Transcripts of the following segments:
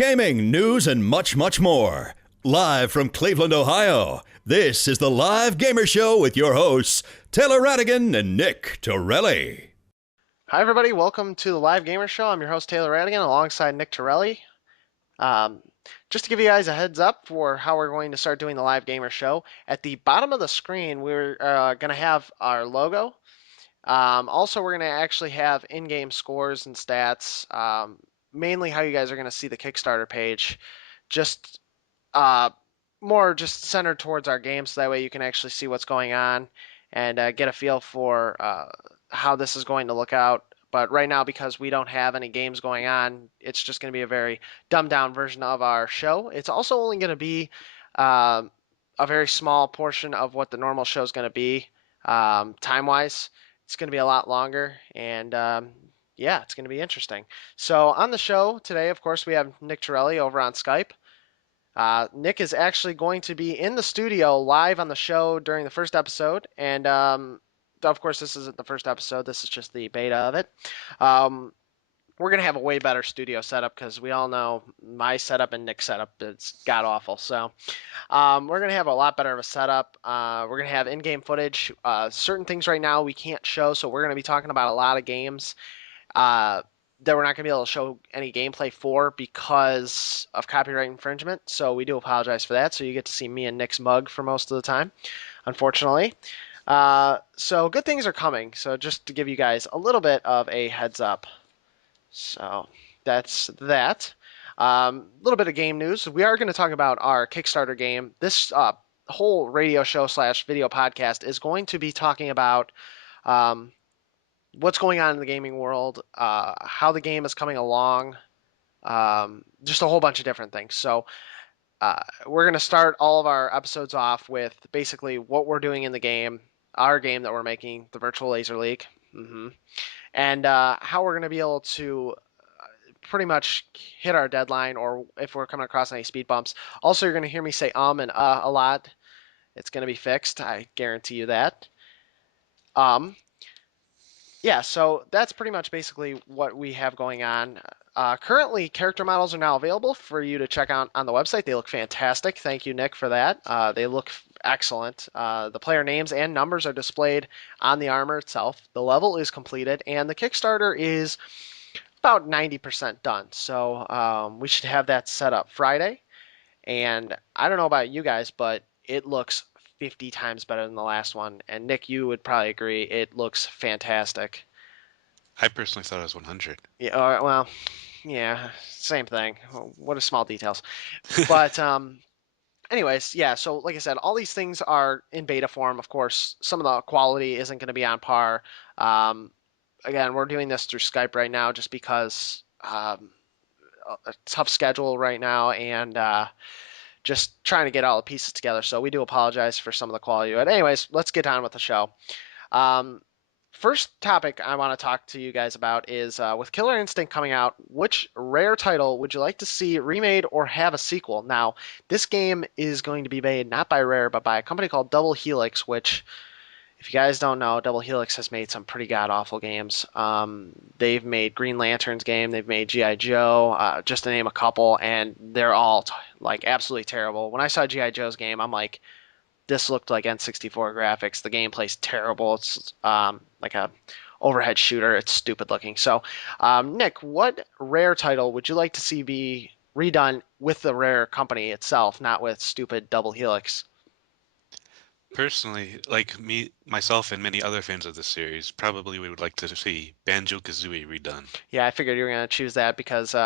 gaming, news, and much, much more. Live from Cleveland, Ohio, this is the Live Gamer Show with your hosts, Taylor Radigan and Nick Torelli. Hi, everybody. Welcome to the Live Gamer Show. I'm your host, Taylor Radigan, alongside Nick Torelli. Just to give you guys a heads up for how we're going to start doing the Live Gamer Show, at the bottom of the screen, we're going to have our logo. Also, we're going to actually have in-game scores and stats, mainly how you guys are going to see the Kickstarter page, just more just centered towards our game, so that way you can actually see what's going on and get a feel for how this is going to look out. But right now, because we don't have any games going on, it's just going to be a very dumbed down version of our show. It's also only going to be uh, a very small portion of what the normal show is going to be time wise. It's going to be a lot longer, and yeah, it's going to be interesting. So on the show today, of course, we have Nick Torelli over on Skype. Nick is actually going to be in the studio live on the show during the first episode, and of course, this isn't the first episode. This is just the beta of it. We're going to have a way better studio setup because we all know my setup and Nick's setup is god awful. So we're going to have a lot better of a setup. We're going to have in-game footage. Certain things right now we can't show, so we're going to be talking about a lot of games that we're not going to be able to show any gameplay for because of copyright infringement. So we do apologize for that. So you get to see me and Nick's mug for most of the time, unfortunately. So good things are coming. So just to give you guys a little bit of a heads up. So that's that. A little bit of game news. We are going to talk about our Kickstarter game. This whole radio show / video podcast is going to be talking about what's going on in the gaming world, how the game is coming along, just a whole bunch of different things. So we're going to start all of our episodes off with basically what we're doing in the game, our game that we're making, the Virtual Laser League, and how we're going to be able to pretty much hit our deadline, or if we're coming across any speed bumps. Also, you're going to hear me say and a lot. It's going to be fixed. I guarantee you that. Yeah, so that's pretty much basically what we have going on. Currently, character models are now available for you to check out on the website. They look fantastic. Thank you, Nick, for that. They look excellent. The player names and numbers are displayed on the armor itself. The level is completed, and the Kickstarter is about 90% done. So we should have that set up Friday. And I don't know about you guys, but it looks 50 times better than the last one. And Nick, you would probably agree. It looks fantastic. I personally thought it was 100. Yeah, well, yeah, same thing. What are small details? But anyways, yeah. So like I said, all these things are in beta form. Of course, some of the quality isn't going to be on par. Again, we're doing this through Skype right now, just because a tough schedule right now, and just trying to get all the pieces together. So we do apologize for some of the quality. But anyways, let's get on with the show. First topic I want to talk to you guys about is with Killer Instinct coming out, which Rare title would you like to see remade or have a sequel? Now, this game is going to be made not by Rare, but by a company called Double Helix, which, if you guys don't know, Double Helix has made some pretty god-awful games. They've made Green Lantern's game, they've made G.I. Joe, just to name a couple, and they're all like absolutely terrible. When I saw G.I. Joe's game, I'm like, this looked like N64 graphics. The gameplay's terrible. It's like a overhead shooter. It's stupid looking. So, Nick, what Rare title would you like to see be redone with the Rare company itself, not with stupid Double Helix? Personally, like me, myself, and many other fans of this series, probably we would like to see Banjo-Kazooie redone. Yeah, I figured you were going to choose that because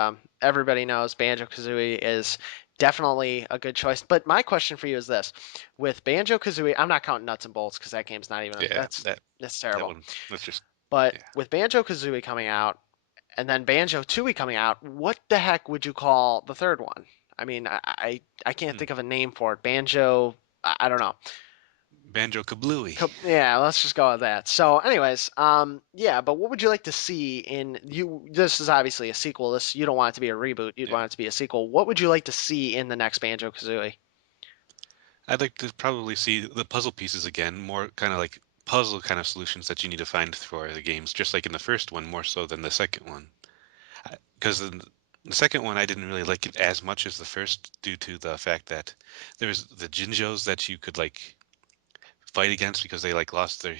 everybody knows Banjo-Kazooie is definitely a good choice. But my question for you is this: with Banjo-Kazooie, I'm not counting Nuts and Bolts because that game's not even Yeah, that's that terrible. one. Let's just But yeah. with Banjo-Kazooie coming out and then Banjo-Tooie coming out, what the heck would you call the third one? I mean, I can't Hmm. think of a name for it. Banjo, I don't know. Banjo-Kazooie. Yeah, let's just go with that. So, anyways, yeah, but what would you like to see in you? This is obviously a sequel. This you don't want it to be a reboot. You'd Yeah. want it to be a sequel. What would you like to see in the next Banjo-Kazooie? I'd like to probably see the puzzle pieces again, more kind of like puzzle kind of solutions that you need to find for the games, just like in the first one, more so than the second one. Because The second one I didn't really like it as much as the first due to the fact that there's the Jinjos that you could like fight against because they like lost their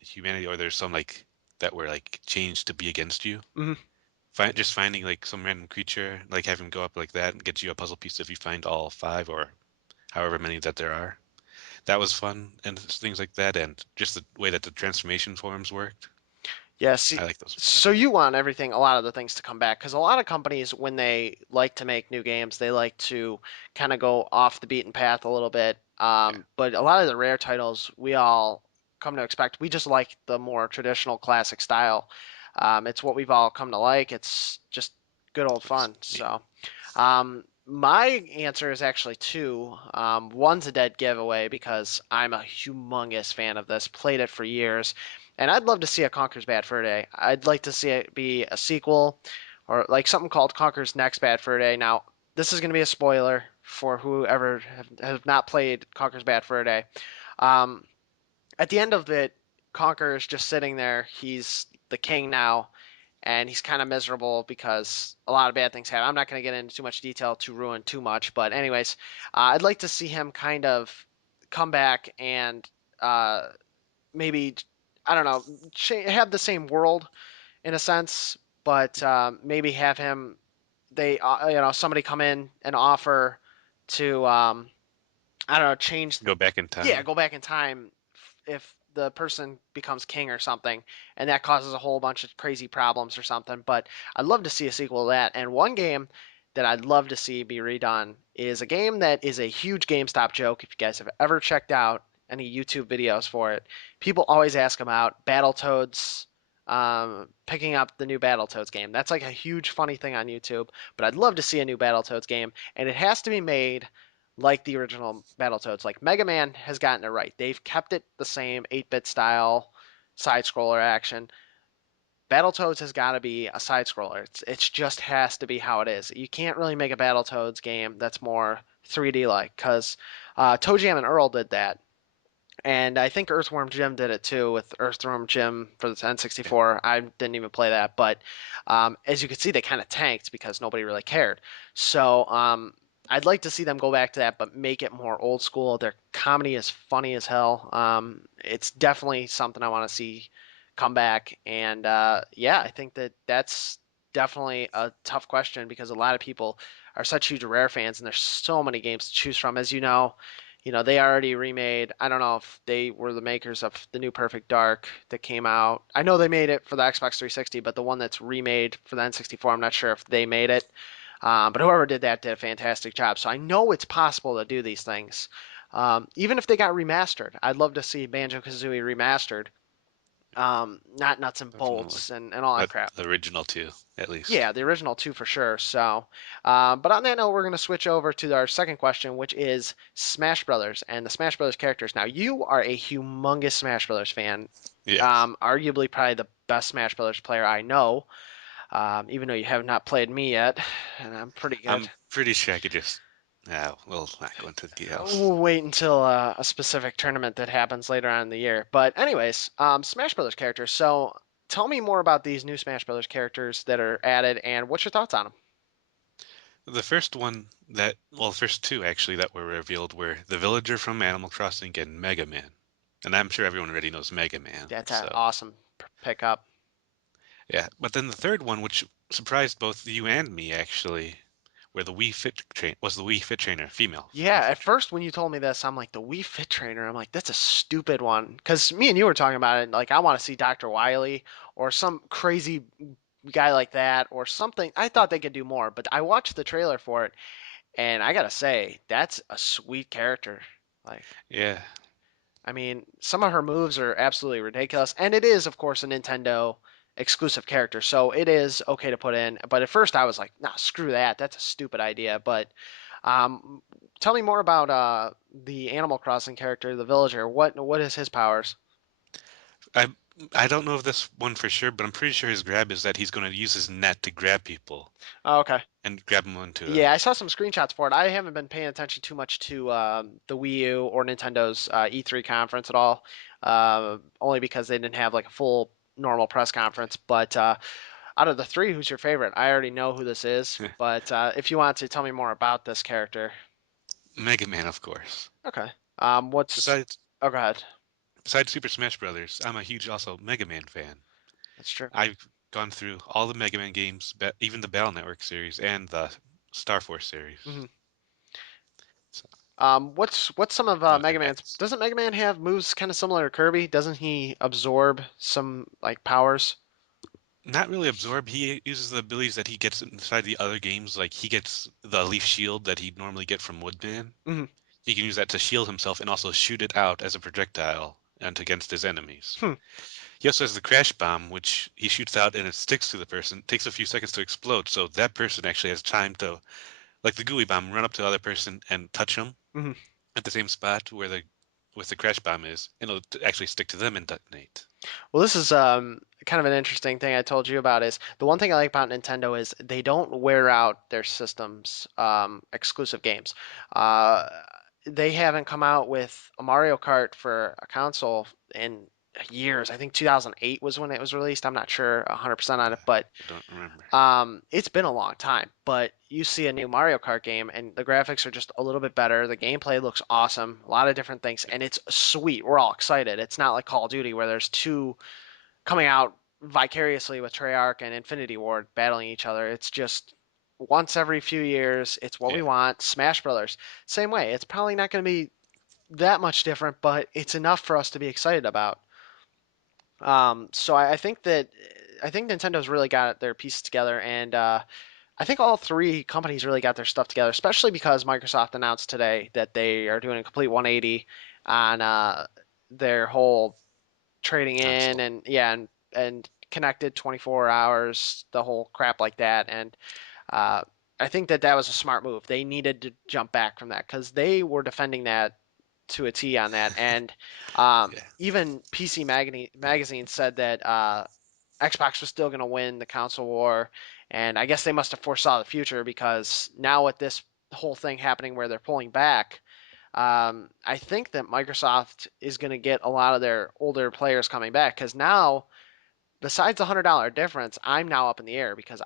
humanity, or there's some like that were like changed to be against you. Hmm. Just finding like some random creature, like have him go up like that and get you a puzzle piece if you find all five or however many that there are. That was fun and things like that, and just the way that the transformation forms worked. Yeah, I see, like those so better. you want everything, a lot of the things to come back, because a lot of companies, when they like to make new games, they like to kind of go off the beaten path a little bit. Yeah. But a lot of the rare titles we all come to expect, we just like the more traditional classic style. It's what we've all come to like. It's just good old Looks fun. neat. My answer is actually two. One's a dead giveaway because I'm a humongous fan of this, played it for years, and I'd love to see a Conker's Bad Fur Day. I'd like to see it be a sequel or like something called Conker's Next Bad Fur Day. Now, this is going to be a spoiler for whoever have not played Conker's Bad Fur Day. Um, at the end of it, Conker is just sitting there. He's the king now, and he's kind of miserable because a lot of bad things happen. I'm not going to get into too much detail to ruin too much, but anyways, I'd like to see him kind of come back and uh, maybe I don't know have the same world in a sense, but maybe have him somebody come in and offer to I don't know change Go back in yeah, time. go back in time if the person becomes king or something, and that causes a whole bunch of crazy problems or something. But I'd love to see a sequel to that. And one game that I'd love to see be redone is a game that is a huge GameStop joke. If you guys have ever checked out any YouTube videos for it, people always ask about Battletoads. Picking up the new Battletoads game. That's like a huge funny thing on YouTube, but I'd love to see a new Battletoads game, and it has to be made like the original Battletoads. Like Mega Man has gotten it right. They've kept it the same 8-bit style side scroller action. Battletoads has got to be a side scroller. It's just has to be how it is. You can't really make a Battletoads game that's more 3D like because Toe Jam and Earl did that. And I think Earthworm Jim did it too with Earthworm Jim for the Yeah. N64. I didn't even play that, but as you can see, they kind of tanked because nobody really cared. So I'd like to see them go back to that, but make it more old school. Their comedy is funny as hell. It's definitely something I want to see come back. And yeah, I think that that's definitely a tough question because a lot of people are such huge Rare fans, and there's so many games to choose from. As they already remade. I don't know if they were the makers of the new Perfect Dark that came out. I know they made it for the Xbox 360, but the one that's remade for the N64, I'm not sure if they made it. But whoever did that did a fantastic job. So I know it's possible to do these things. Even if they got remastered, I'd love to see Banjo Kazooie remastered, not nuts and Definitely. bolts and all that But crap. the original two, at least. Yeah, the original two for sure. So, but on that note, we're going to switch over to our second question, which is Smash Brothers and the Smash Brothers characters. Now, you are a humongous Smash Brothers fan, Yes. arguably probably the best Smash Brothers player I know, even though you have not played me yet, and I'm pretty good. I'm pretty sure I could just. We'll not go into the details. We'll wait until a specific tournament that happens later on in the year. But anyways, Smash Brothers characters. So tell me more about these new Smash Brothers characters that are added, and what's your thoughts on them? The first one the first two actually that were revealed were the villager from Animal Crossing and Mega Man. And I'm sure everyone already knows Mega Man, That's an so awesome pickup. yeah. But then the third one, which surprised both you and me actually, where the Wii Fit Trainer, female Yeah, Wii at Fit Trainer. first when you told me this, I'm like, the Wii Fit Trainer. I'm like, that's a stupid one. Because me and you were talking about it. Like, I want to see Dr. Wily or some crazy guy like that or something. I thought they could do more, but I watched the trailer for it, and I gotta say, that's a sweet character. Like, Yeah, I mean, some of her moves are absolutely ridiculous, and it is, of course, a Nintendo exclusive character, so it is okay to put in. But at first, I was like, nah, screw that. That's a stupid idea. But um, tell me more about the Animal Crossing character, the villager. What is his powers? I I don't know of this one for sure, but I'm pretty sure his grab is that he's going to use his net to grab people Oh, okay. and grab them onto Yeah, a. I saw some screenshots for it. I haven't been paying attention too much to the Wii U or Nintendo's E3 conference at all, only because they didn't have like a full normal press conference. But Out of the three, who's your favorite? I already know who this is, but if you want to tell me more about this character. Mega Man, of course. Okay. What's? Besides Oh, go ahead. besides Super Smash Brothers, I'm a huge also Mega Man fan. That's true. I've gone through all the Mega Man games, even the Battle Network series and the Star Force series. Hmm. So, What's some of no, Mega and Man's? Doesn't Mega Man have moves kind of similar to Kirby? Doesn't he absorb some like powers? not really absorb. He uses the abilities that he gets inside the other games. Like he gets the Leaf Shield that he'd normally get from Woodman. Hmm. He can use that to shield himself and also shoot it out as a projectile and against his enemies. Hmm. He also has the Crash Bomb, which he shoots out and it sticks to the person. Takes a few seconds to explode, so that person actually has time to, like the Gooey Bomb, run up to the other person and touch them Hmm. at the same spot where the with the Crash Bomb is, and it'll actually stick to them and detonate. Well, this is kind of an interesting thing I told you about is the one thing I like about Nintendo is they don't wear out their systems exclusive games. Uh, they haven't come out with a Mario Kart for a console in years. I think 2008 was when it was released. I'm not sure 100% on it, but I don't remember. it's been a long time. But you see a new Mario Kart game, and the graphics are just a little bit better. The gameplay looks awesome, a lot of different things, and it's sweet. We're all excited. It's not like Call of Duty where there's two coming out vicariously with Treyarch and Infinity Ward battling each other. It's just once every few years. It's what we Yeah, want. Smash Brothers, same way. It's probably not going to be that much different, but it's enough for us to be excited about. So I think that I think Nintendo's really got their pieces together, and I think all three companies really got their stuff together, especially because Microsoft announced today that they are doing a complete 180 on their whole trading in console. and yeah and connected 24 hours, the whole crap like that. And uh, I think that that was a smart move. They needed to jump back from that because they were defending that to a T on that. And Yeah, even PC magazine said that Xbox was still going to win the console war. And I guess they must have foresaw the future because now with this whole thing happening where they're pulling back, I think that Microsoft is going to get a lot of their older players coming back because now, besides the $100 difference, I'm now up in the air because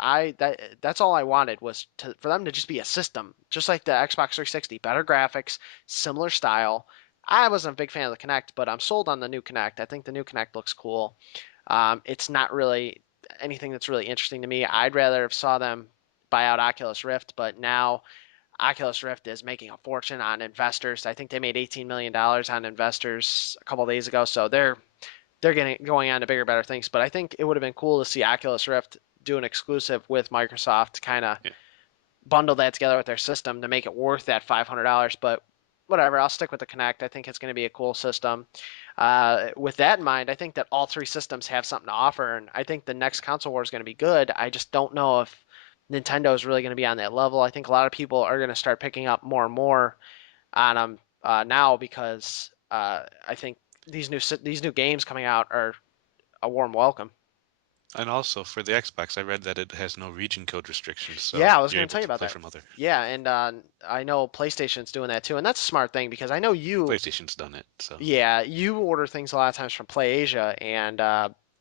that's all I wanted was for them to just be a system, just like the Xbox 360, better graphics, similar style. I wasn't a big fan of the Kinect, but I'm sold on the new Kinect. I think the new Kinect looks cool. It's not really anything that's really interesting to me. I'd rather have saw them buy out Oculus Rift, but now Oculus Rift is making a fortune on investors. I think they made $18 million on investors a couple of days ago, so they're getting going on to bigger, better things. But I think it would have been cool to see Oculus Rift do an exclusive with Microsoft to kind of yeah. bundle that together with their system to make it worth that $500. But whatever, I'll stick with the Kinect. I think it's going to be a cool system. With that in mind, I think that all three systems have something to offer, and I think the next console war is going to be good. I just don't know if Nintendo is really going to be on that level. I think a lot of people are going to start picking up more and more on them now because I think these new games coming out are a warm welcome. And also for the Xbox, I read that it has no region code restrictions, Yeah, so I was you're going to able tell you to about play that. from other. Yeah, and I know PlayStation's doing that too, and that's a smart thing because I know you, PlayStation's done it, so yeah, you order things a lot of times from PlayAsia, and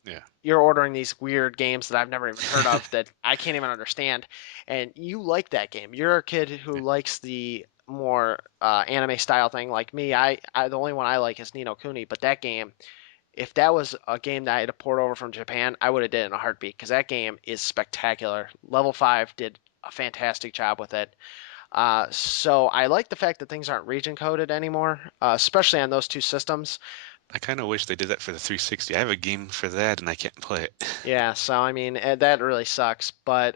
yeah. you're ordering these weird games that I've never even heard of that I can't even understand, and you like that game. You're a kid who Yeah. likes the more anime style thing. Like me, I the only one I like is Ni no Kuni, but that game, if that was a game that I had to port over from Japan, I would have did it in a heartbeat because that game is spectacular. Level 5 did a fantastic job with it. So I like the fact that things aren't region coded anymore, especially on those two systems. I kind of wish they did that for the 360. I have a game for that and I can't play it. Yeah, so I mean that really sucks, but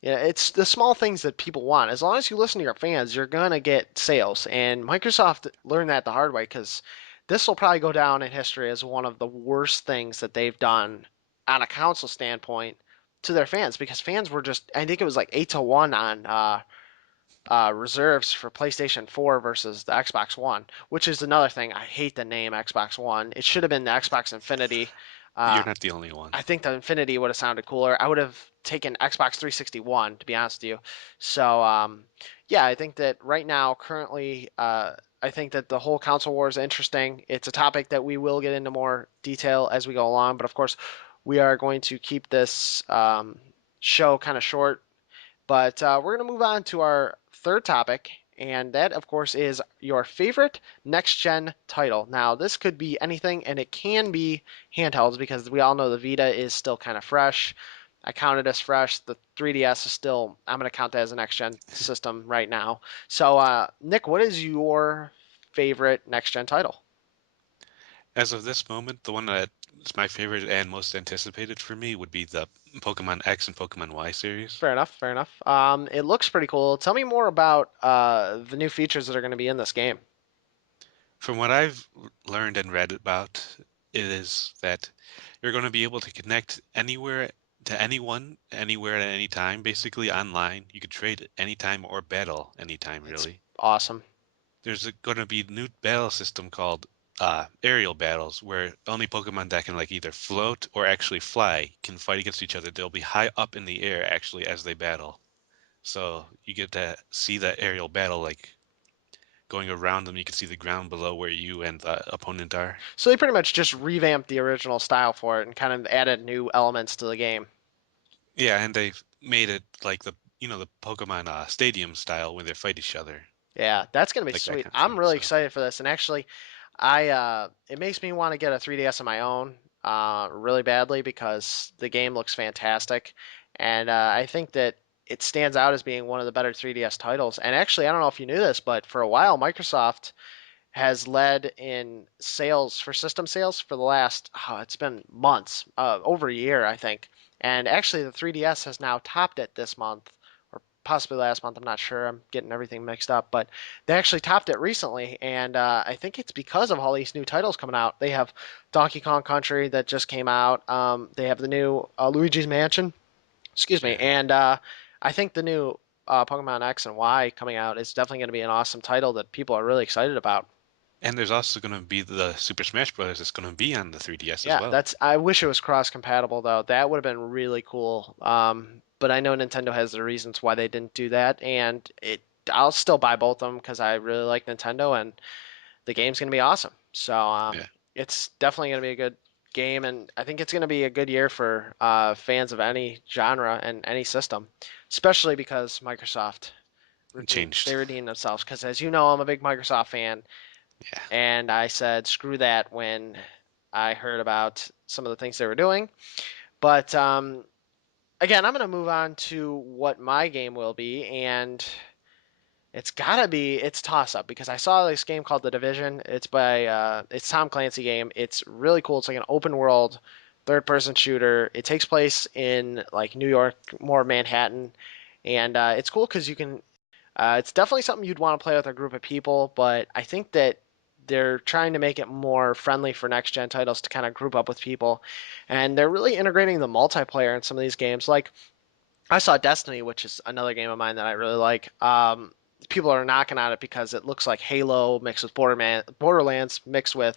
yeah, it's the small things that people want. As long as you listen to your fans, you're gonna get sales. And Microsoft learned that the hard way because this will probably go down in history as one of the worst things that they've done on a console standpoint to their fans because fans were just I think it was like 8-1 on reserves for PlayStation 4 versus the Xbox One, which is another thing. I hate the name Xbox One. It should have been the Xbox Infinity. You're Uh, not the only one. I think the Infinity would have sounded cooler. I would have taken Xbox 361 to be honest with you. So yeah, I think that right now, currently, I think that the whole console war is interesting. It's a topic that we will get into more detail as we go along, but of course, we are going to keep this show kind of short, but we're going to move on to our third topic, and that, of course, is your favorite next-gen title. Now, this could be anything, and it can be handhelds because we all know the Vita is still kind of fresh. I count it as fresh. The 3DS is still, I'm going to count that as a next-gen system right now. So, Nick, what is your favorite next-gen title? As of this moment, the one that is my favorite and most anticipated for me would be the Pokemon X and Pokemon Y series. Fair enough, fair enough. It looks pretty cool. Tell me more about the new features that are going to be in this game. From what I've learned and read about, it is that you're going to be able to connect anywhere to anyone, anywhere at any time, basically online. You could trade anytime or battle anytime, It's really. awesome. There's going to be a new battle system called aerial battles, where only Pokemon that can like either float or actually fly can fight against each other. They'll be high up in the air actually as they battle. So you get to see that aerial battle like going around them. You can see the ground below where you and the opponent are. So they pretty much just revamped the original style for it and kind of added new elements to the game. Yeah, and they've made it like the Pokemon Stadium style when they fight each other, Yeah, that's gonna be like that sweet. kind of I'm thing. really So excited for this, and actually, I it makes me want to get a 3DS of my own, really badly because the game looks fantastic, and I think that it stands out as being one of the better 3DS titles. And actually, I don't know if you knew this, but for a while, Microsoft has led in sales for system sales for the last, it's been months, over a year, I think. And actually, the 3DS has now topped it this month, or possibly last month. I'm not sure. I'm getting everything mixed up, but they actually topped it recently. And I think it's because of all these new titles coming out. They have Donkey Kong Country that just came out. They have the new Luigi's Mansion, excuse me, yeah, and I think the new Pokemon X and Y coming out is definitely going to be an awesome title that people are really excited about. and there's also going to be the Super Smash Brothers that's going to be on the 3DS as Yeah, well. that's. I wish it was cross compatible though. That would have been really cool. But I know Nintendo has their reasons why they didn't do that, and it. I'll still buy both of them because I really like Nintendo, and the game's gonna be awesome. So Yeah, it's definitely gonna be a good game, and I think it's gonna be a good year for fans of any genre and any system, especially because Microsoft changed. they redeemed themselves. Because as you know, I'm a big Microsoft fan, Yeah, and I said screw that when I heard about some of the things they were doing. But again, I'm going to move on to what my game will be, and it's toss up because I saw this game called The Division. It's Tom Clancy game. It's really cool. It's like an open world third person shooter. It takes place in like New York, more Manhattan, and it's cool because you can it's definitely something you'd want to play with a group of people, but I think that they're trying to make it more friendly for next gen titles to kind of group up with people. And they're really integrating the multiplayer in some of these games. Like I saw Destiny, which is another game of mine that I really like. People are knocking on it because it looks like Halo mixed with Borderlands mixed with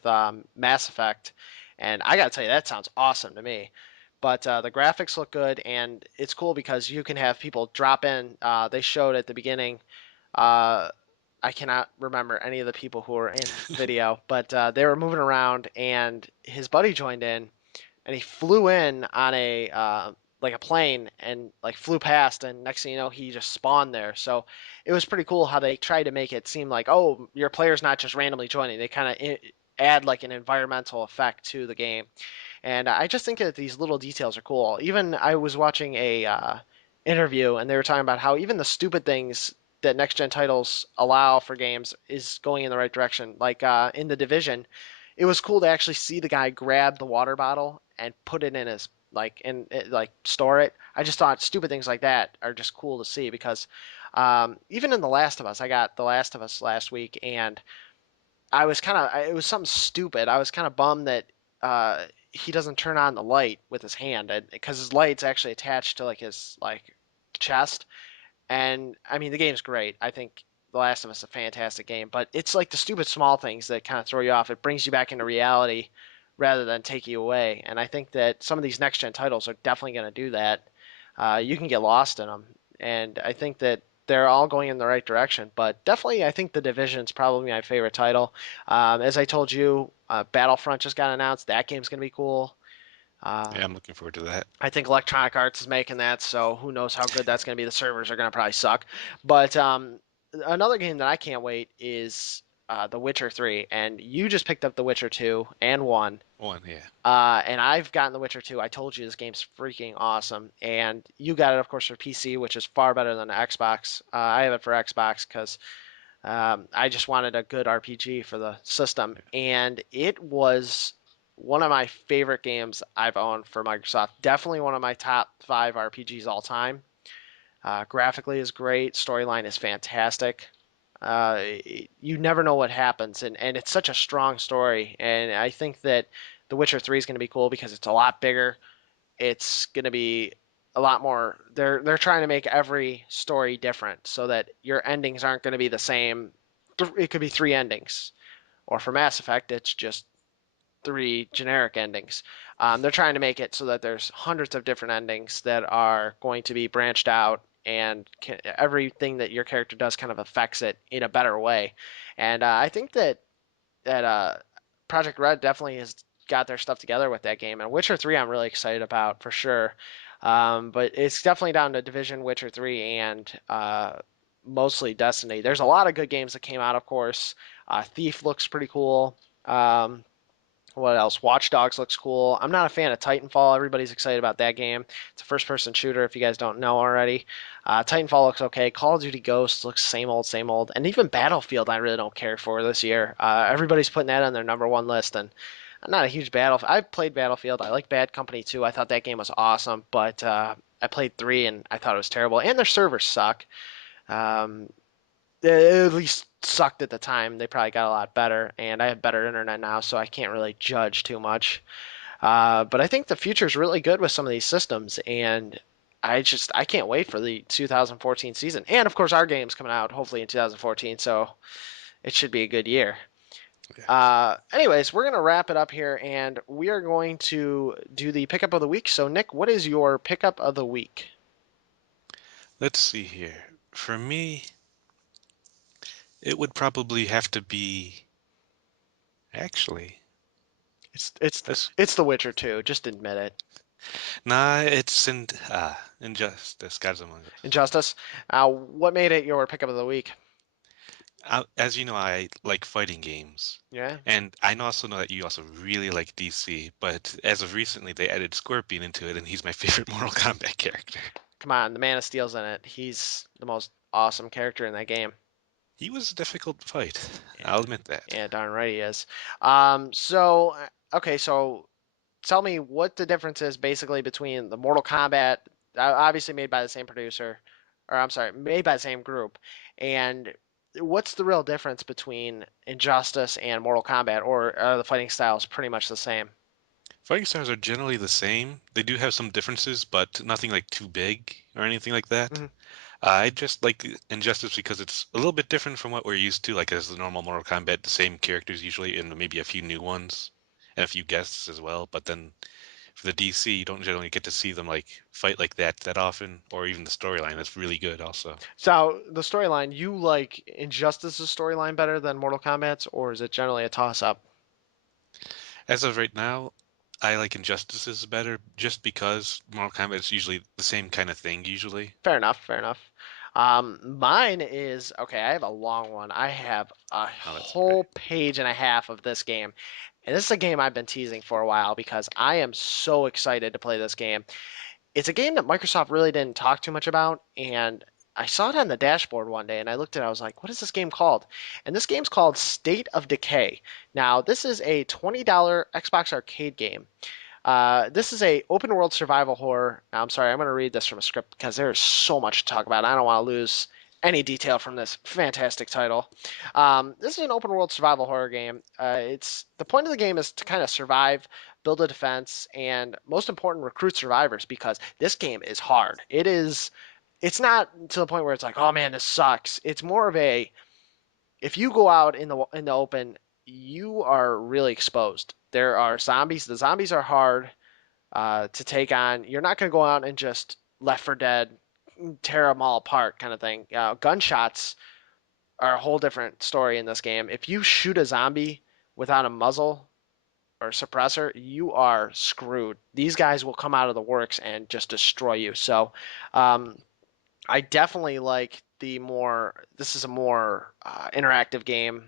Mass Effect. And I got to tell you, that sounds awesome to me. But the graphics look good, and it's cool because you can have people drop in. They showed at the beginning uh, I cannot remember any of the people who were in the video, but they were moving around, and his buddy joined in, and he flew in on a like a plane and like flew past, and next thing you know, he just spawned there. So it was pretty cool how they tried to make it seem like, oh, your player's not just randomly joining. They kind of add like an environmental effect to the game, and I just think that these little details are cool. Even I was watching a interview, and they were talking about how even the stupid things that next gen titles allow for games is going in the right direction. Like in the Division, it was cool to actually see the guy grab the water bottle and put it in his like store it. I just thought stupid things like that are just cool to see because even in The Last of Us, I got The Last of Us last week, and I was kind of it was something stupid. I was kind of bummed that he doesn't turn on the light with his hand because his light's actually attached to like his like chest. And I mean, the game's great. I think The Last of Us is a fantastic game, but it's like the stupid small things that kind of throw you off. It brings you back into reality rather than take you away. And I think that some of these next gen titles are definitely going to do that. You can get lost in them, and I think that they're all going in the right direction. But definitely, I think The Division's probably my favorite title. As I told you, Battlefront just got announced. That game's going to be cool. Uh, Yeah, I'm looking forward to that. I think Electronic Arts is making that, so who knows how good that's going to be. The servers are going to probably suck. But another game that I can't wait is The Witcher 3. And you just picked up The Witcher 2 and 1. One, yeah. And I've gotten The Witcher 2. I told you this game's freaking awesome. And you got it, of course, for PC, which is far better than the Xbox. I have it for Xbox because I just wanted a good RPG for the system. And it was one of my favorite games I've owned for Microsoft. Definitely one of my top 5 RPGs all time. Graphically is great. Storyline is fantastic. Uh, you never know what happens, and it's such a strong story. And I think that The Witcher 3 is going to be cool because it's a lot bigger. It's going to be a lot more. They're trying to make every story different so that your endings aren't going to be the same. It could be 3 endings, or for Mass Effect, it's just 3 generic endings. They're trying to make it so that there's hundreds of different endings that are going to be branched out, and everything that your character does kind of affects it in a better way. And I think that Project Red definitely has got their stuff together with that game. And Witcher 3, I'm really excited about for sure. But it's definitely down to Division, Witcher 3, and mostly Destiny. There's a lot of good games that came out, of course. Thief looks pretty cool. What else? Watch Dogs looks cool. I'm not a fan of Titanfall. Everybody's excited about that game. It's a first-person shooter, if you guys don't know already. Titanfall looks okay. Call of Duty Ghosts looks same old, same old. And even Battlefield, I really don't care for this year. Everybody's putting that on their number one list, and I'm not a huge Battlefield. I've played Battlefield. I like Bad Company too. I thought that game was awesome, but I played 3 and I thought it was terrible. And their servers suck. Um, they at least sucked at the time. They probably got a lot better, and I have better internet now, so I can't really judge too much. But I think the future is really good with some of these systems, and I can't wait for the 2014 season. And of course, our game's coming out hopefully in 2014, so it should be a good year. Yes. Anyways, we're gonna wrap it up here, and we are going to do the pickup of the week. So, Nick, what is your pickup of the week? Let's see here. For me, it would probably have to be actually. It's it's This it's The Witcher 2. Just admit it. Nah, it's in Injustice, Gods Among Us. Injustice. What made it your pickup of the week? As you know, I like fighting games, Yeah. and I also know that you also really like DC. But as of recently, they added Scorpion into it, and he's my favorite Mortal Kombat character. Come on, the Man of Steel's in it. He's the most awesome character in that game. He was a difficult fight. Yeah, I'll admit that. yeah, darn right he is. Okay, so tell me what the difference is basically between the Mortal Kombat, obviously made by the same producer, or I'm sorry, made by the same group, and what's the real difference between Injustice and Mortal Kombat, or are the fighting styles pretty much the same? Fighting styles are generally the same. They do have some differences, but nothing like too big or anything like that. Hmm. I just like Injustice because it's a little bit different from what we're used to, like as the normal Mortal Kombat, the same characters usually, and maybe a few new ones, and a few guests as well. But then for the DC, you don't generally get to see them like fight like that often, or even the storyline. That's really good also. So the storyline, you like Injustice's storyline better than Mortal Kombat's, or is it generally a toss-up? As of right now, I like Injustices better just because Mortal Kombat is usually the same kind of thing usually. Fair enough, fair enough. Mine is okay. I have a long one. I have a Oh, that's okay. whole page and a half of this game. And this is a game I've been teasing for a while because I am so excited to play this game. It's a game that Microsoft really didn't talk too much about, and I saw it on the dashboard one day and I looked at it, I was like, what is this game called? And this game's called State of Decay. Now, this is a $20 Xbox arcade game. This is a open world survival horror. I'm sorry, I'm going to read this from a script because there's so much to talk about. I don't want to lose any detail from this fantastic title. This is an open world survival horror game. It's the point of the game is to kind of survive, build a defense, and most important, recruit survivors because this game is hard. It is. It's not to the point where it's like, oh man, this sucks. It's more of a if you go out in the open, you are really exposed. There are zombies. The zombies are hard to take on. You're not going to go out and just Left for Dead, tear them all apart kind of thing. Gunshots are a whole different story in this game. If you shoot a zombie without a muzzle, or suppressor, you are screwed. These guys will come out of the works and just destroy you. So um, I definitely like this is a more interactive game.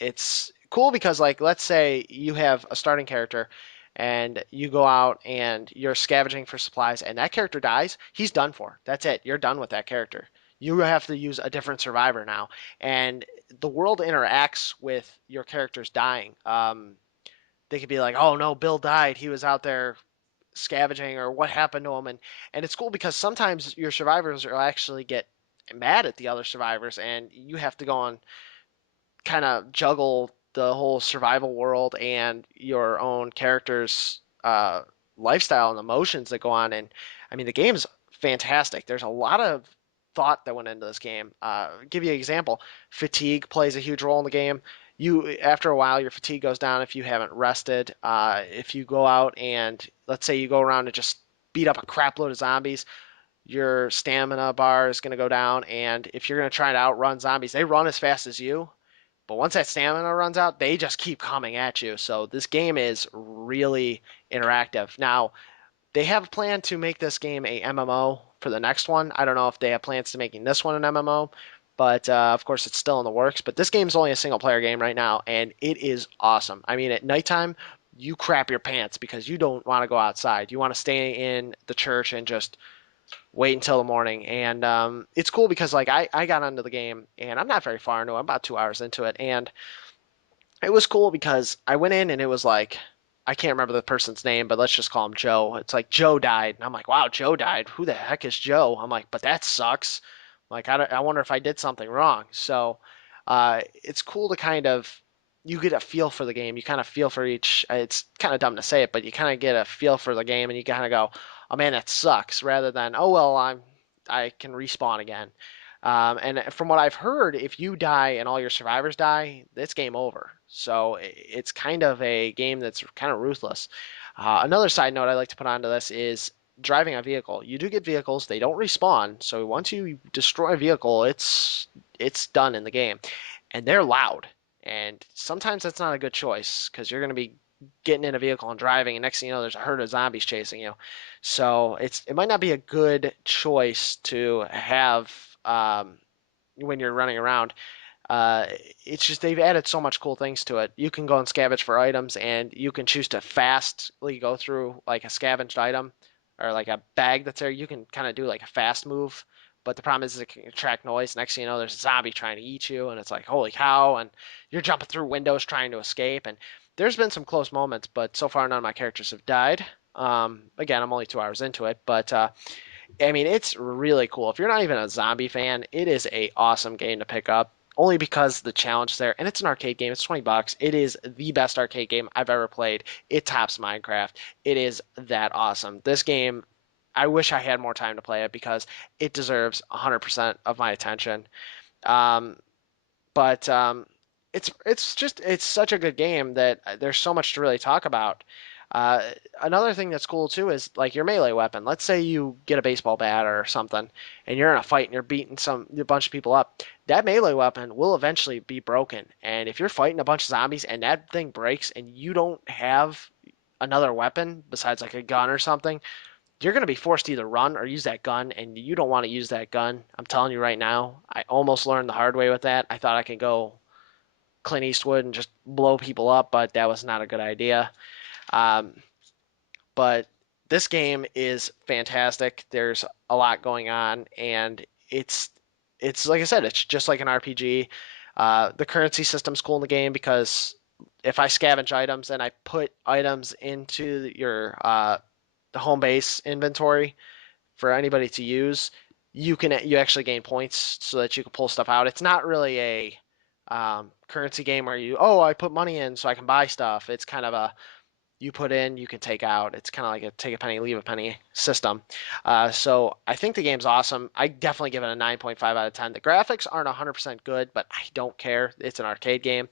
It's cool because, like, let's say you have a starting character and you go out and you're scavenging for supplies and that character dies, he's done for. That's it. You're done with that character. You have to use a different survivor now. And the world interacts with your characters dying. They could be like, oh no, Bill died. He was out there scavenging, or what happened to him. And it's cool because sometimes your survivors will actually get mad at the other survivors and you have to go on kind of juggle the whole survival world and your own character's lifestyle and emotions that go on. And I mean, the game's fantastic. There's a lot of thought that went into this game. Give you an example: fatigue plays a huge role in the game. You, after a while, your fatigue goes down if you haven't rested. If you go out and, let's say, you go around and just beat up a crap load of zombies, your stamina bar is going to go down. And if you're going to try to outrun zombies, they run as fast as you, but once that stamina runs out, they just keep coming at you. So this game is really interactive. Now, they have a plan to make this game a MMO for the next one. I don't know if they have plans to making this one an MMO, but of course it's still in the works. But this game's only a single player game right now, and it is awesome. I mean, at nighttime, you crap your pants because you don't want to go outside. You want to stay in the church and just wait until the morning. And it's cool because, like, I got onto the game and I'm not very far into it. I'm about 2 hours into it. And it was cool because I went in and it was like, I can't remember the person's name, but let's just call him Joe. It's like Joe died. And I'm like, wow, Joe died. Who the heck is Joe? I'm like, but that sucks. Like, I wonder if I did something wrong. So it's cool to kind of, you get a feel for the game. You kind of feel for each, it's kind of dumb to say it, but you kind of get a feel for the game and you kind of go, oh man, that sucks, rather than, oh well, I can respawn again. And from what I've heard, if you die and all your survivors die, it's game over. So it's kind of a game that's kind of ruthless. Another side note I like to put onto this is driving a vehicle. You do get vehicles; they don't respawn. So once you destroy a vehicle, it's done in the game, and they're loud. And sometimes that's not a good choice because you're going to be getting in a vehicle and driving, and next thing you know, there's a herd of zombies chasing you. So it might not be a good choice to have when you're running around. Uh, it's just they've added so much cool things to it. You can go and scavenge for items, and you can choose to fastly go through like a scavenged item or like a bag that's there. You can kind of do like a fast move, but the problem is it can attract noise. Next thing you know, there's a zombie trying to eat you, and it's like, holy cow! And you're jumping through windows trying to escape. And there's been some close moments, but so far none of my characters have died. Again, I'm only 2 hours into it, but I mean, it's really cool. If you're not even a zombie fan, it is a awesome game to pick up. Only because the challenge is there, and it's an arcade game. It's $20. It is the best arcade game I've ever played. It tops Minecraft. It is that awesome. This game, I wish I had more time to play it because it deserves 100% of my attention. Um, but it's such a good game that there's so much to really talk about. Uh, Another thing that's cool too is like your melee weapon. Let's say you get a baseball bat or something, and you're in a fight and you're beating a bunch of people up. That melee weapon will eventually be broken, and if you're fighting a bunch of zombies and that thing breaks and you don't have another weapon besides like a gun or something, you're going to be forced to either run or use that gun, and you don't want to use that gun. I'm telling you right now, I almost learned the hard way with that. I thought I could go Clint Eastwood and just blow people up, but that was not a good idea. Um, but this game is fantastic. There's a lot going on, and it's like I said, it's just like an RPG. The currency system's cool in the game because if I scavenge items and I put items into your the home base inventory for anybody to use, you actually gain points so that you can pull stuff out. It's not really a currency game where I put money in so I can buy stuff. It's kind of a you put in, you can take out. It's kind of like a take a penny, leave a penny system. So I think the game's awesome. I definitely give it a 9.5 out of 10. The graphics aren't 100% good, but I don't care. It's an arcade game.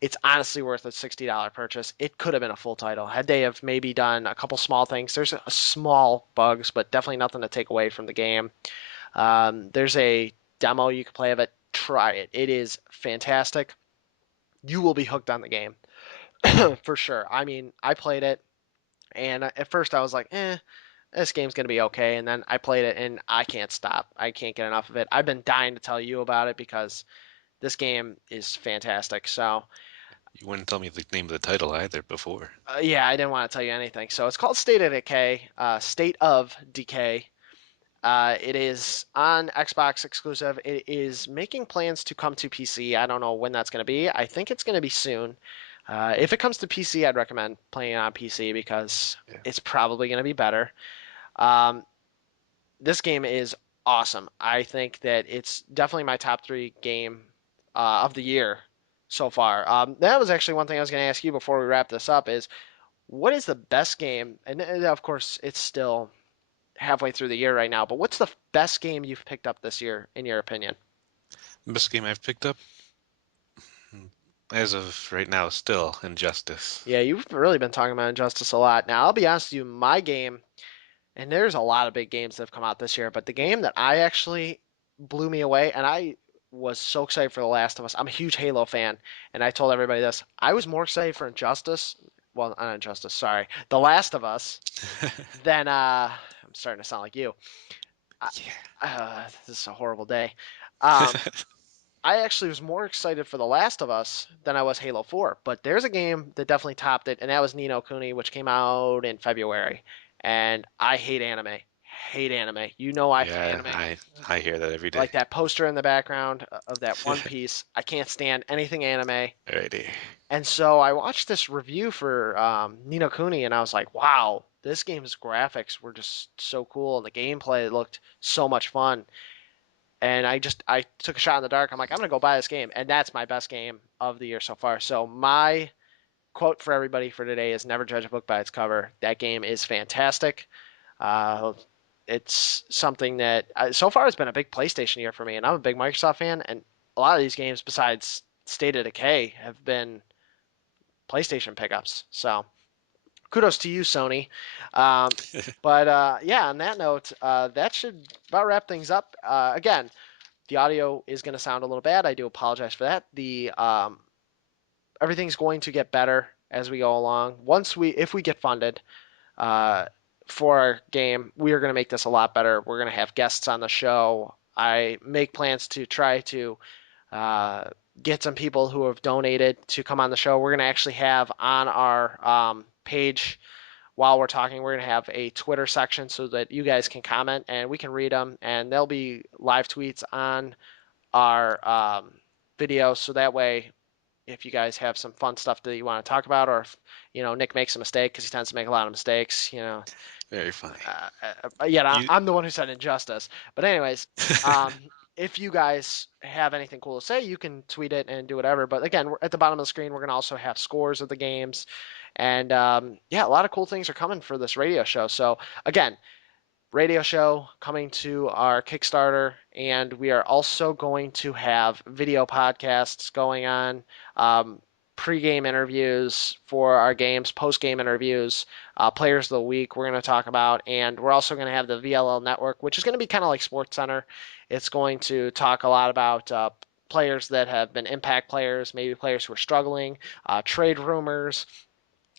It's honestly worth a $60 purchase. It could have been a full title. Had they have maybe done a couple small things, there's a small bugs, but definitely nothing to take away from the game. There's a demo you can play of it. Try it. It is fantastic. You will be hooked on the game. for sure. I mean, I played it, and at first I was like, this game's gonna be okay. And then I played it, and I can't stop. I can't get enough of it. I've been dying to tell you about it because this game is fantastic. So, You wouldn't tell me the name of the title either before. yeah, I didn't want to tell you anything. So it's called State of Decay. State of Decay. It is on Xbox exclusive. It is making plans to come to PC. I don't know when that's going to be. I think it's going to be soon. If it comes to PC, I'd recommend playing it on PC because Yeah. it's probably going to be better. Um, this game is awesome. I think that it's definitely my top three game of the year so far. That was actually one thing I was going to ask you before we wrap this up is what is the best game? And of course, it's still halfway through the year right now, but what's the best game you've picked up this year, in your opinion? The best game I've picked up, as of right now, still Injustice. Yeah, you've really been talking about Injustice a lot. Now, I'll be honest with you, my game, and there's a lot of big games that have come out this year, but the game that I actually blew me away, and I was so excited for The Last of Us. I'm a huge Halo fan, and I told everybody this. I was more excited for Injustice, well, not Injustice, sorry, The Last of Us, than, I'm starting to sound like you. This is a horrible day. Um, I actually was more excited for The Last of Us than I was Halo 4, but there's a game that definitely topped it, and that was Ni no Kuni, which came out in February. And I hate anime. Hate anime. You know I hate Yeah, anime. I hear that every day. Like that poster in the background of that One Piece. I can't stand anything anime. Alrighty. And so I watched this review for Ni no Kuni, and I was like, wow, this game's graphics were just so cool, and the gameplay looked so much fun. And I took a shot in the dark. I'm like, I'm gonna go buy this game, and that's my best game of the year so far. So my quote for everybody for today is never judge a book by its cover. That game is fantastic. Uh, it's something that so far has been a big PlayStation year for me, and I'm a big Microsoft fan. And a lot of these games, besides State of Decay, have been PlayStation pickups. So kudos to you, Sony. Um, but yeah, on that note, that should about wrap things up. Again, the audio is going to sound a little bad. I do apologize for that. The everything's going to get better as we go along. If we get funded uh, for our game, we are going to make this a lot better. We're going to have guests on the show. I make plans to try to uh, get some people who have donated to come on the show. We're going to actually have on our page while we're talking, we're going to have a Twitter section so that you guys can comment and we can read them, and there'll be live tweets on our video, so that way if you guys have some fun stuff that you want to talk about, or if Nick makes a mistake because he tends to make a lot of mistakes, Very funny. yeah, You I'm the one who said Injustice. But anyways, if you guys have anything cool to say, you can tweet it and do whatever. But again, at the bottom of the screen, we're gonna also have scores of the games, and yeah, a lot of cool things are coming for this radio show. So again, radio show coming to our Kickstarter, and we are also going to have video podcasts going on, pre-game interviews for our games, post-game interviews, players of the week we're going to talk about, and we're also going to have the VLL network, which is going to be kind of like Sports Center. It's going to talk a lot about players that have been impact players, maybe players who are struggling, trade rumors,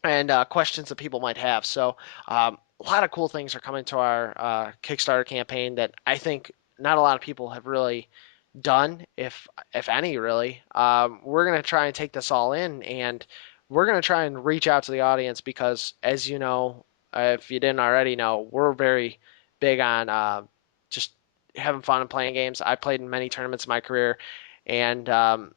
and questions that people might have. So a lot of cool things are coming to our Kickstarter campaign that I think not a lot of people have really done, if any, really. We're gonna try and take this all in, and we're gonna try and reach out to the audience because, as you know, if you didn't already know, we're very big on just having fun and playing games. I played in many tournaments in my career, and I'm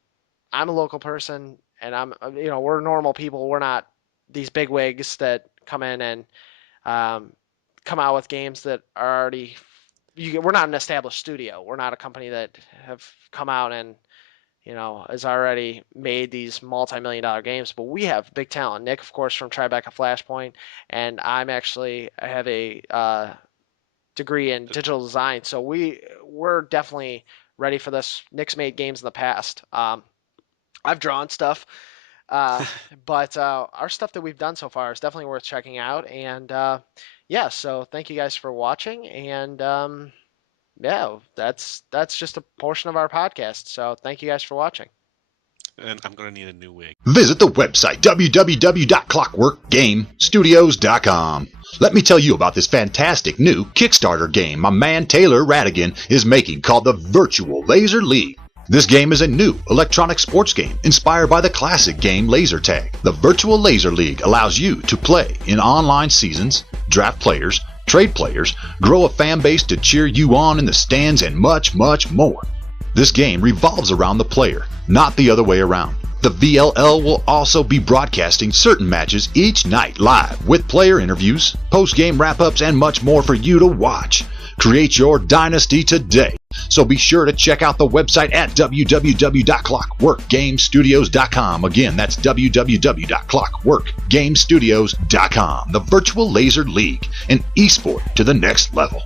a local person, and we're normal people. We're not these big wigs that come in and um, come out with games that are already. We're not an established studio. We're not a company that have come out and has already made these multi-million-dollar games. But we have big talent. Nick, of course, from Tribeca Flashpoint, and I have a degree in digital design, so we're definitely ready for this. Nick's made games in the past. I've drawn stuff. Uh, but our stuff that we've done so far is definitely worth checking out. And yeah, so thank you guys for watching. And yeah, that's just a portion of our podcast. So thank you guys for watching. And I'm gonna need a new wig. Visit the website www.clockworkgamestudios.com. Let me tell you about this fantastic new Kickstarter game my man Taylor Radigan is making called the Virtual Laser League. This game is a new electronic sports game inspired by the classic game laser tag. The Virtual Laser League allows you to play in online seasons, draft players, trade players, grow a fan base to cheer you on in the stands, and much, much more. This game revolves around the player, not the other way around. The VLL will also be broadcasting certain matches each night live with player interviews, post-game wrap-ups, and much more for you to watch. Create your dynasty today. So be sure to check out the website at www.clockworkgamestudios.com. Again, that's www.clockworkgamestudios.com. The Virtual Laser League, an esport to the next level.